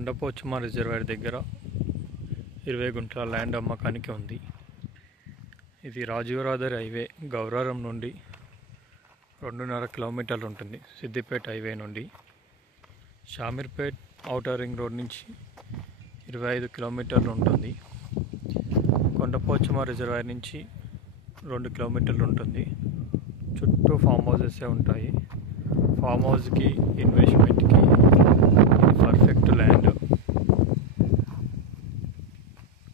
Kondapochamma reservoir దగ్గర 20 గుంటల land అమ్మకానికి ఉంది. ఇది రాజీవ్ రహదారి హైవే గౌరారం నుండి 2.5 కిలోమీటర్లు ఉంటుంది. సిద్దిపేట హైవే నుండి షామీర్పేట్ ఔటర్ రింగ్ రోడ్ నుంచి 25 కిలోమీటర్లు ఉంటుంది. కొండపోచమ్మ రిజర్వాయర్ నుంచి 2 కిలోమీటర్లు ఉంటుంది. చుట్టూ ఫామ్ హౌసెస్ ఉంటాయి. ఫామ్ హౌస్కి ఇన్వెస్ట్మెంట్కి ఇది పర్ఫెక్ట్ ల్యాండ్.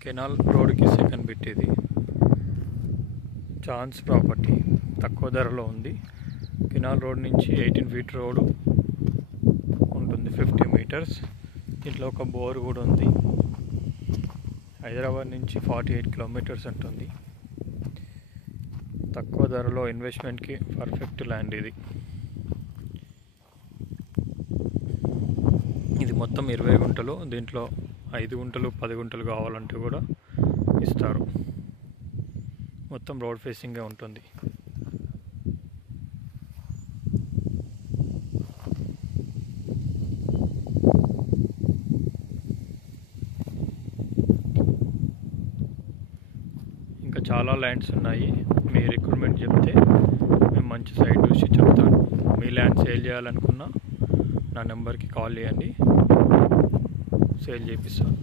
కెనాల్ రోడ్కి సెకండ్ బిట్. ఇది ఛాన్స్ ప్రాపర్టీ, తక్కువ ధరలో ఉంది. కెనాల్ రోడ్ నుంచి 18 ఫీట్ రోడ్ ఉంటుంది, 50 మీటర్స్. దీంట్లో ఒక బోర్ కూడా ఉంది. హైదరాబాద్ నుంచి 48 కిలోమీటర్స్ ఉంటుంది. తక్కువ ధరలో ఇన్వెస్ట్మెంట్కి పర్ఫెక్ట్ ల్యాండ్ ఇది. ఇది మొత్తం 20 గుంటలు. దీంట్లో 5 గుంటలు 10 గుంటలు కావాలంటే కూడా ఇస్తారు. మొత్తం రోడ్ ఫేసింగే ఉంటుంది. ఇంకా చాలా ల్యాండ్స్ ఉన్నాయి. మీ రిక్రూట్మెంట్ చెప్తే మేము మంచి సైట్ చూసి చెప్తాను. మీ ల్యాండ్ సేల్ చేయాలనుకున్నా నా నెంబర్కి కాల్ చేయండి, సేల్ చేపిస్తాను.